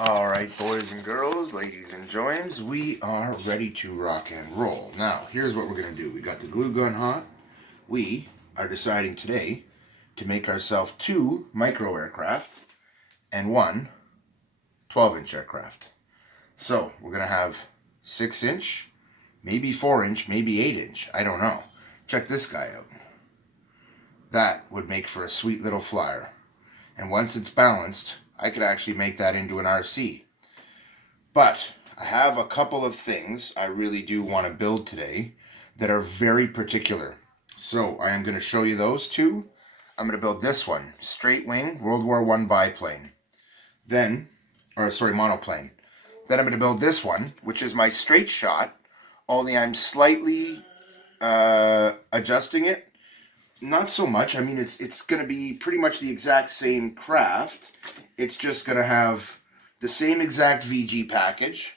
Alright, boys and girls, ladies and joins, we are ready to rock and roll. Now, here's what we're going to do. We got the glue gun hot. We are deciding today to make ourselves 2 micro aircraft and 1 12-inch aircraft. So, we're going to have 6-inch, maybe 4-inch, maybe 8-inch. I don't know. Check this guy out. That would make for a sweet little flyer. And once it's balanced, I could actually make that into an RC. But I have a couple of things I really do want to build today that are very particular. So I am going to show you those 2. I'm going to build this one, straight wing World War I biplane. Monoplane. Then I'm going to build this one, which is my straight shot, only I'm slightly adjusting it. Not so much. I mean, it's going to be pretty much the exact same craft. It's just going to have the same exact VG package.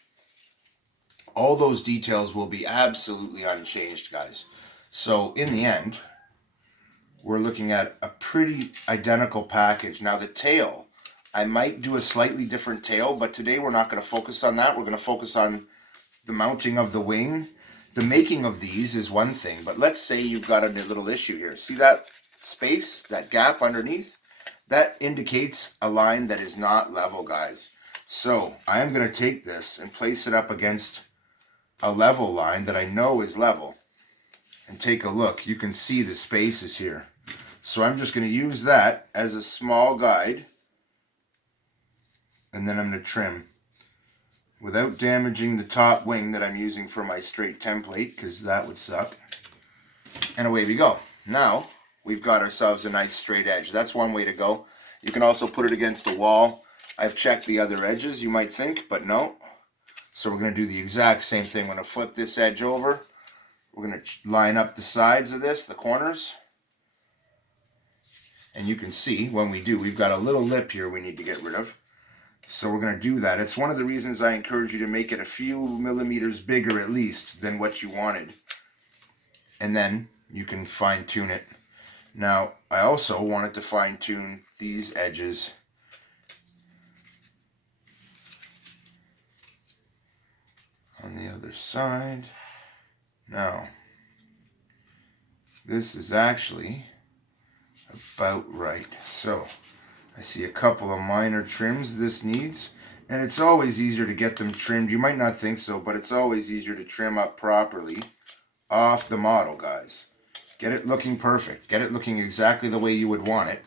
All those details will be absolutely unchanged, guys. So, in the end, we're looking at a pretty identical package. Now, the tail, I might do a slightly different tail, but today we're not going to focus on that. We're going to focus on the mounting of the wing. The making of these is one thing, but let's say you've got a little issue here. See that space, that gap underneath? That indicates a line that is not level, guys. So I am going to take this and place it up against a level line that I know is level. And take a look. You can see the spaces here. So I'm just going to use that as a small guide. And then I'm going to trim without damaging the top wing that I'm using for my straight template, because that would suck. And away we go. Now, we've got ourselves a nice straight edge. That's one way to go. You can also put it against a wall. I've checked the other edges, you might think, but no. So we're going to do the exact same thing. We're going to flip this edge over. We're going to line up the sides of this, the corners. And you can see when we do, we've got a little lip here we need to get rid of. So we're going to do that. It's one of the reasons I encourage you to make it a few millimeters bigger at least than what you wanted. And then you can fine tune it. Now, I also wanted to fine tune these edges. On the other side. Now, this is actually about right. So, I see a couple of minor trims this needs, and it's always easier to get them trimmed. You might not think so, but it's always easier to trim up properly off the model, guys. Get it looking perfect. Get it looking exactly the way you would want it,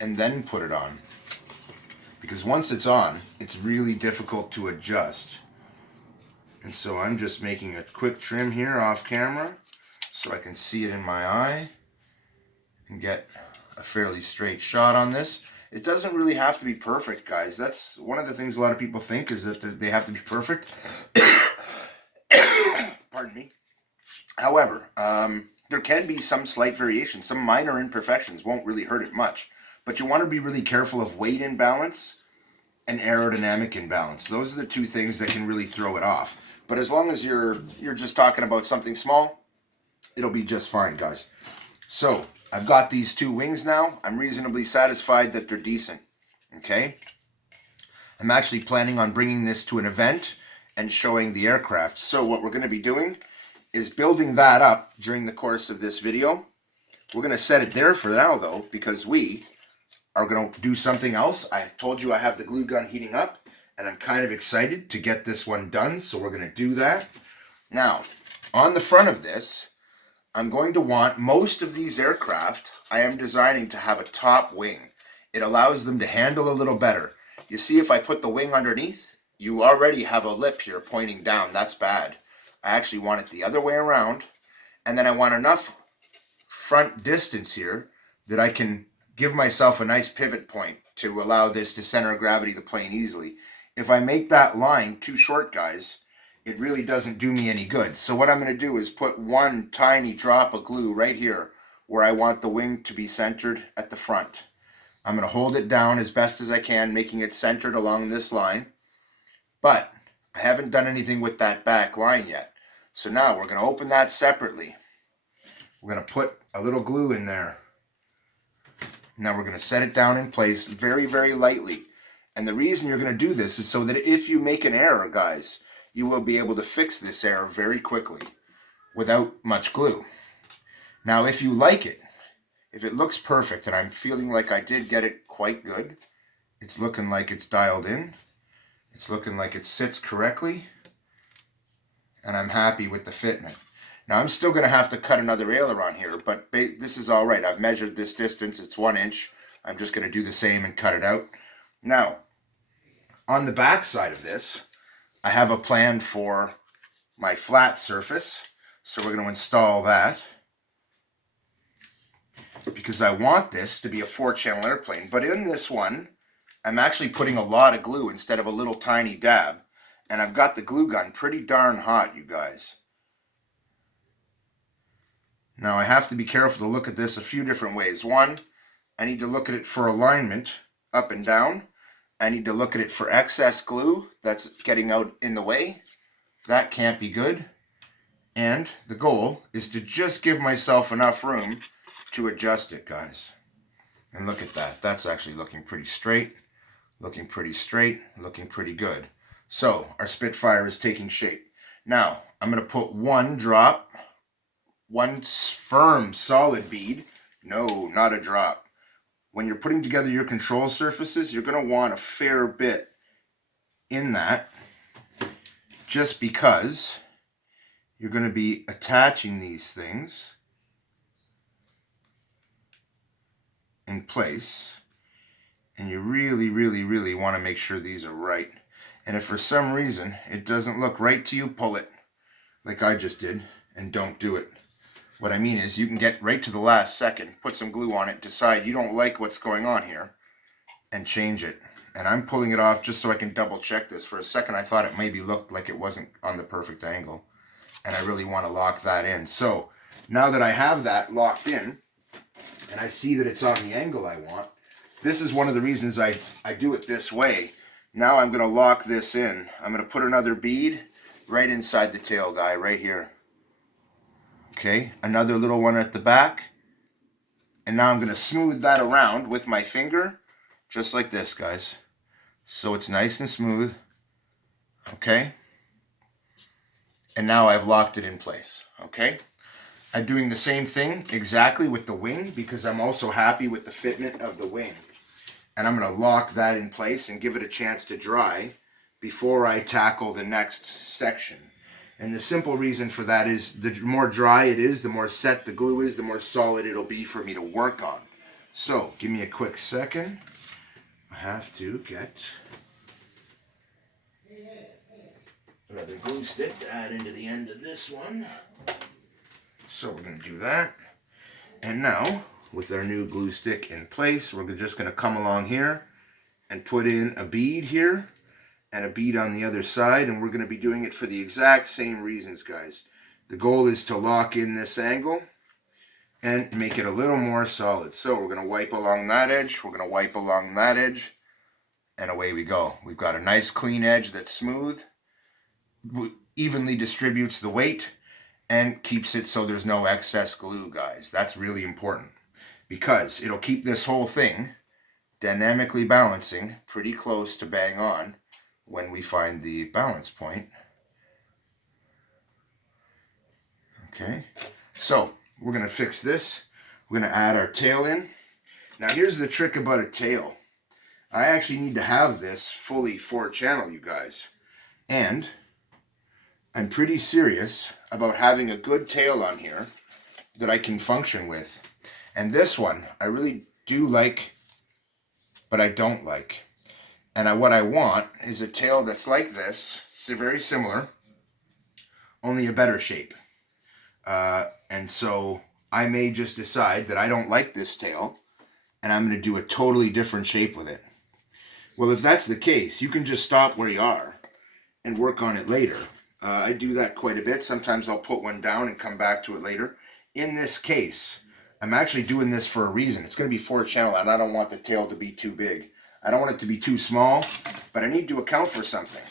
and then put it on. Because once it's on, it's really difficult to adjust. And so I'm just making a quick trim here off camera so I can see it in my eye and get a fairly straight shot on this. It doesn't really have to be perfect, guys. That's one of the things a lot of people think, is that they have to be perfect. Pardon me. However, there can be some slight variations. Some minor imperfections won't really hurt it much. But you want to be really careful of weight imbalance and aerodynamic imbalance. Those are the 2 things that can really throw it off. But as long as you're just talking about something small, it'll be just fine, guys. So, I've got these 2 wings now. I'm reasonably satisfied that they're decent. Okay? I'm actually planning on bringing this to an event and showing the aircraft. So what we're going to be doing is building that up during the course of this video. We're going to set it there for now, though, because we are going to do something else. I told you I have the glue gun heating up, and I'm kind of excited to get this one done, so we're going to do that. Now, on the front of this, I'm going to want most of these aircraft, I am designing to have a top wing. It allows them to handle a little better. You see, if I put the wing underneath, you already have a lip here pointing down. That's bad. I actually want it the other way around. And then I want enough front distance here that I can give myself a nice pivot point to allow this to center of gravity the plane easily. If I make that line too short, guys, it really doesn't do me any good. So what I'm going to do is put one tiny drop of glue right here where I want the wing to be centered at the front. I'm going to hold it down as best as I can, making it centered along this line. But I haven't done anything with that back line yet. So now we're going to open that separately. We're going to put a little glue in there. Now we're going to set it down in place very, very lightly. And the reason you're going to do this is so that if you make an error, guys, you will be able to fix this error very quickly without much glue. Now, if you like it, if it looks perfect, and I'm feeling like I did get it quite good, it's looking like it's dialed in, it's looking like it sits correctly, and I'm happy with the fitment. Now, I'm still going to have to cut another aileron here, but this is all right. I've measured this distance. It's 1 inch. I'm just going to do the same and cut it out. Now, on the back side of this, I have a plan for my flat surface. So we're going to install that because I want this to be a 4-channel airplane. But in this one, I'm actually putting a lot of glue instead of a little tiny dab. And I've got the glue gun pretty darn hot, you guys. Now I have to be careful to look at this a few different ways. One, I need to look at it for alignment up and down. I need to look at it for excess glue that's getting out in the way. That can't be good. And the goal is to just give myself enough room to adjust it, guys. And look at that. That's actually looking pretty straight, looking pretty good. So our Spitfire is taking shape. Now I'm going to put one drop, one firm solid bead. No, not a drop. When you're putting together your control surfaces, you're going to want a fair bit in that, just because you're going to be attaching these things in place, and you really want to make sure these are right. And if for some reason it doesn't look right to you, pull it like I just did and don't do it. What I mean is, you can get right to the last second, put some glue on it, decide you don't like what's going on here, and change it. And I'm pulling it off just so I can double check this. For a second I thought it maybe looked like it wasn't on the perfect angle, and I really want to lock that in. So now that I have that locked in and I see that it's on the angle I want, this is one of the reasons I do it this way. Now I'm going to lock this in. I'm going to put another bead right inside the tail guy right here. Okay, another little one at the back. And now I'm going to smooth that around with my finger, just like this, guys. So it's nice and smooth. Okay. And now I've locked it in place. Okay. I'm doing the same thing exactly with the wing, because I'm also happy with the fitment of the wing. And I'm going to lock that in place and give it a chance to dry before I tackle the next section. And the simple reason for that is, the more dry it is, the more set the glue is, the more solid it'll be for me to work on. So give me a quick second. I have to get another glue stick to add into the end of this one. So we're going to do that. And now, with our new glue stick in place, we're just going to come along here and put in a bead here and a bead on the other side, and we're going to be doing it for the exact same reasons, guys. The goal is to lock in this angle and make it a little more solid. So we're going to wipe along that edge, we're going to wipe along that edge, and away we go. We've got a nice clean edge that's smooth, evenly distributes the weight, and keeps it so there's no excess glue, guys. That's really important, because it'll keep this whole thing dynamically balancing pretty close to bang on when we find the balance point. Okay, so we're going to fix this. We're going to add our tail in. Now here's the trick about a tail. I actually need to have this fully 4-channel, you guys. And I'm pretty serious about having a good tail on here that I can function with. And this one, I really do like, but I don't like. And what I want is a tail that's like this, so very similar, only a better shape. And so I may just decide that I don't like this tail, and I'm going to do a totally different shape with it. Well, if that's the case, you can just stop where you are and work on it later. I do that quite a bit. Sometimes I'll put one down and come back to it later. In this case, I'm actually doing this for a reason. It's going to be 4-channel, and I don't want the tail to be too big. I don't want it to be too small, but I need to account for something.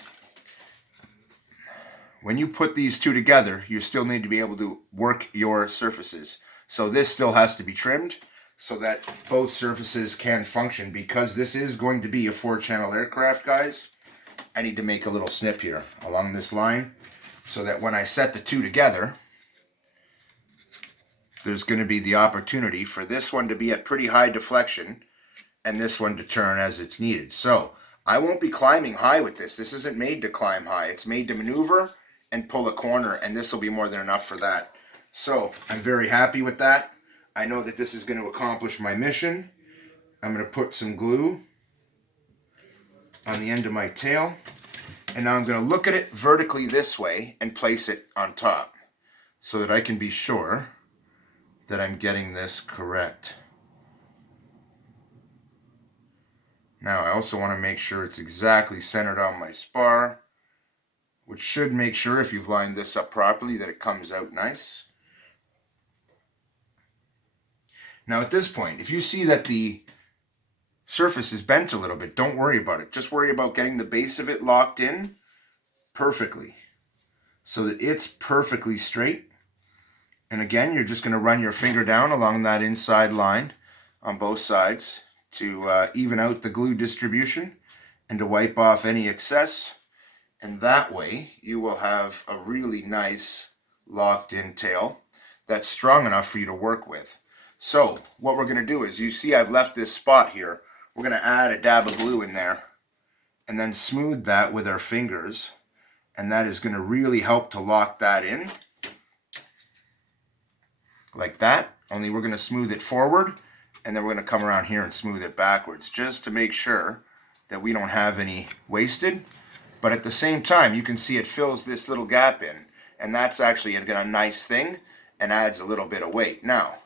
When you put these two together, you still need to be able to work your surfaces. So this still has to be trimmed. so that both surfaces can function. Because this is going to be a 4-channel aircraft, guys, I need to make a little snip here along this line so that when I set the two together, there's going to be the opportunity for this one to be at pretty high deflection and this one to turn as it's needed. So I won't be climbing high with this. This isn't made to climb high. It's made to maneuver and pull a corner, and this will be more than enough for that. So I'm very happy with that. I know that this is going to accomplish my mission. I'm going to put some glue on the end of my tail, and now I'm going to look at it vertically this way and place it on top so that I can be sure that I'm getting this correct. Now I also want to make sure it's exactly centered on my spar, which should make sure, if you've lined this up properly, that it comes out nice. Now at this point, if you see that the surface is bent a little bit, don't worry about it. Just worry about getting the base of it locked in perfectly so that it's perfectly straight. And again, you're just going to run your finger down along that inside line on both sides to even out the glue distribution and to wipe off any excess. And that way you will have a really nice locked in tail that's strong enough for you to work with. So what we're going to do is, you see I've left this spot here. We're going to add a dab of glue in there and then smooth that with our fingers. And that is going to really help to lock that in. Like that. Only we're going to smooth it forward, and then we're going to come around here and smooth it backwards, just to make sure that we don't have any wasted. But at the same time, you can see it fills this little gap in, and that's actually a nice thing and adds a little bit of weight. Now,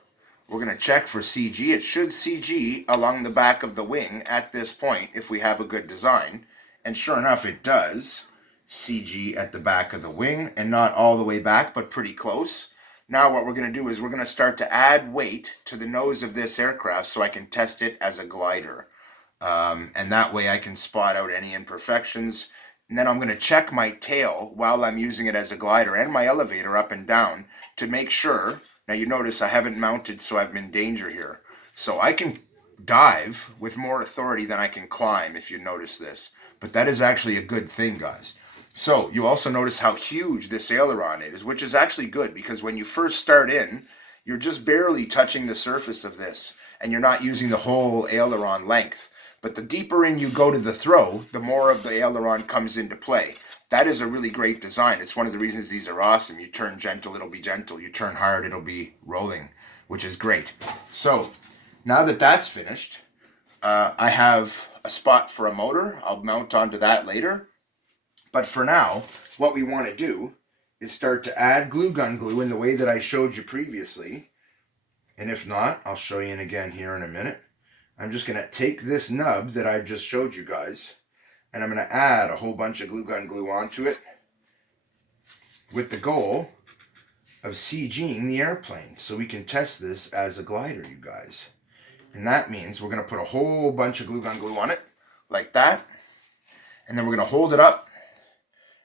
we're going to check for CG. It should CG along the back of the wing at this point if we have a good design. And sure enough, it does CG at the back of the wing, and not all the way back, but pretty close. Now what we're going to do is we're going to start to add weight to the nose of this aircraft so I can test it as a glider. And that way I can spot out any imperfections. And then I'm going to check my tail while I'm using it as a glider and my elevator up and down to make sure. Now you notice I haven't mounted, so I'm in danger here. So I can dive with more authority than I can climb, if you notice this. But that is actually a good thing, guys. So you also notice how huge this aileron is, which is actually good, because when you first start in, you're just barely touching the surface of this and you're not using the whole aileron length. But the deeper in you go to the throw, the more of the aileron comes into play. That is a really great design. It's one of the reasons these are awesome. You turn gentle, it'll be gentle. You turn hard, it'll be rolling, which is great. So now that that's finished, I have a spot for a motor. I'll mount onto that later. But for now, what we want to do is start to add glue gun glue in the way that I showed you previously. And if not, I'll show you again here in a minute. I'm just going to take this nub that I've just showed you guys, and I'm going to add a whole bunch of glue gun glue onto it with the goal of CGing the airplane so we can test this as a glider, you guys. And that means we're going to put a whole bunch of glue gun glue on it, like that. And then we're going to hold it up.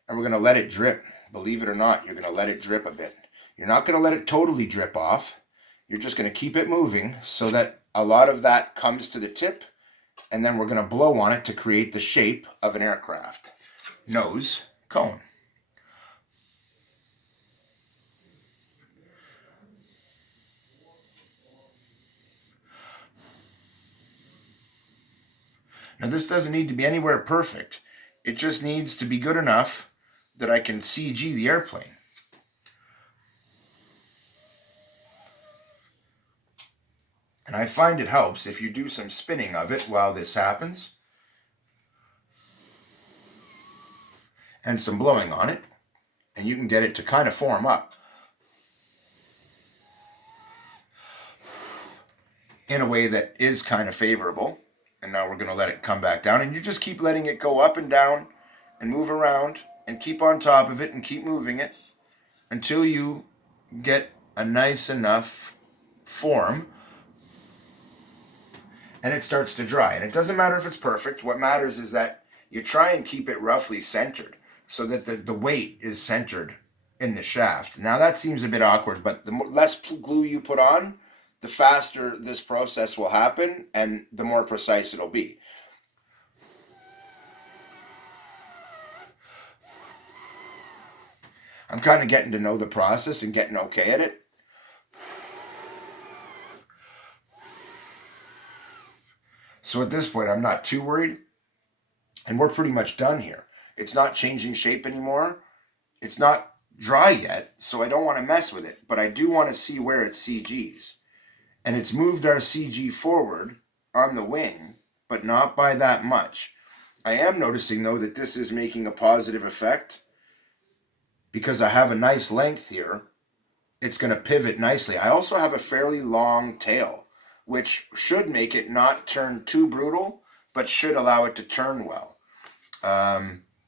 And we're going to let it drip. Believe it or not, you're going to let it drip a bit. You're not going to let it totally drip off. You're just going to keep it moving so that a lot of that comes to the tip. And then we're going to blow on it to create the shape of an aircraft. Nose, cone. Now this doesn't need to be anywhere perfect. It just needs to be good enough that I can CG the airplane. And I find it helps if you do some spinning of it while this happens, and some blowing on it, and you can get it to kind of form up in a way that is kind of favorable. And now we're going to let it come back down, and you just keep letting it go up and down and move around and keep on top of it and keep moving it until you get a nice enough form and it starts to dry. And it doesn't matter if it's perfect. What matters is that you try and keep it roughly centered so that the weight is centered in the shaft. Now that seems a bit awkward, but the less glue you put on, the faster this process will happen and the more precise it'll be. I'm kind of getting to know the process and getting okay at it. So at this point, I'm not too worried. And we're pretty much done here. It's not changing shape anymore. It's not dry yet, so I don't want to mess with it. But I do want to see where it CGs. And it's moved our CG forward on the wing, but not by that much. I am noticing, though, that this is making a positive effect. Because I have a nice length here, it's going to pivot nicely. I also have a fairly long tail, which should make it not turn too brutal, but should allow it to turn well.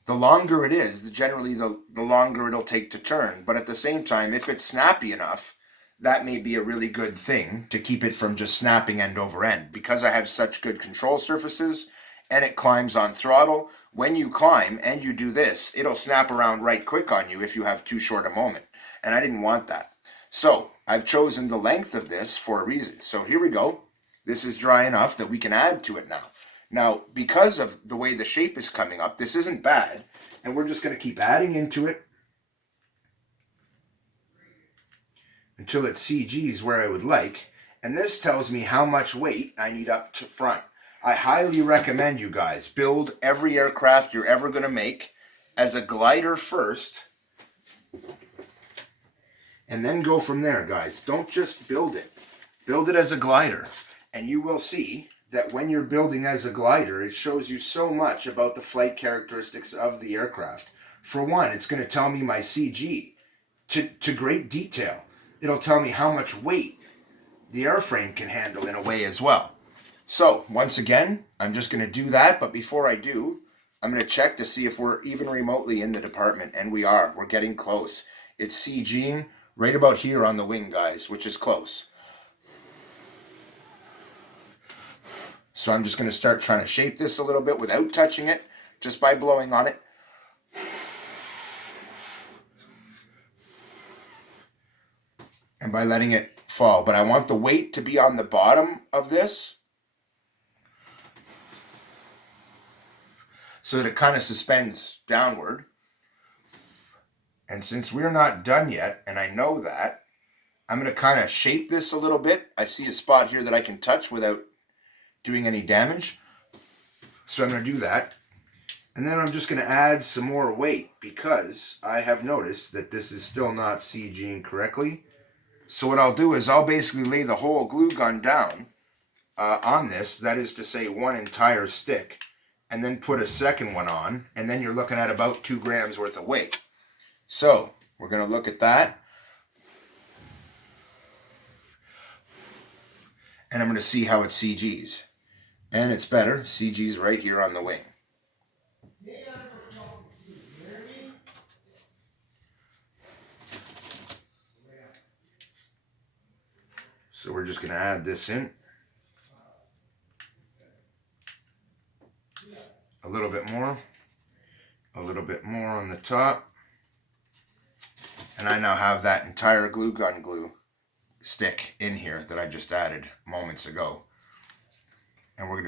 The longer it is, generally the longer it'll take to turn. But at the same time, if it's snappy enough, that may be a really good thing to keep it from just snapping end over end. Because I have such good control surfaces and it climbs on throttle, when you climb and you do this, it'll snap around right quick on you if you have too short a moment. And I didn't want that. So I've chosen the length of this for a reason. So here we go. This is dry enough that we can add to it now. Now, because of the way the shape is coming up, this isn't bad. And we're just going to keep adding into it until it CGs where I would like. And this tells me how much weight I need up to front. I highly recommend you guys build every aircraft you're ever going to make as a glider first. And then go from there, guys. Don't just build it. Build it as a glider. And you will see that when you're building as a glider, it shows you so much about the flight characteristics of the aircraft. For one, it's going to tell me my CG to great detail. It'll tell me how much weight the airframe can handle in a way as well. So, once again, I'm just going to do that. But before I do, I'm going to check to see if we're even remotely in the department. And we are. We're getting close. It's CGing right about here on the wing, guys, which is close. So I'm just going to start trying to shape this a little bit without touching it, just by blowing on it. And by letting it fall. But I want the weight to be on the bottom of this, so that it kind of suspends downward. And since we're not done yet, and I know that, I'm going to kind of shape this a little bit. I see a spot here that I can touch without doing any damage. So I'm going to do that. And then I'm just going to add some more weight because I have noticed that this is still not CGing correctly. So what I'll do is I'll basically lay the whole glue gun down on this. That is to say, one entire stick. And then put a second one on, and then you're looking at about 2 grams worth of weight. So we're going to look at that, and I'm going to see how it CGs. And it's better, CGs right here on the wing. So we're just going to add this in. A little bit more on the top, and I now have that entire glue gun glue stick in here that I just added moments ago, and we're going to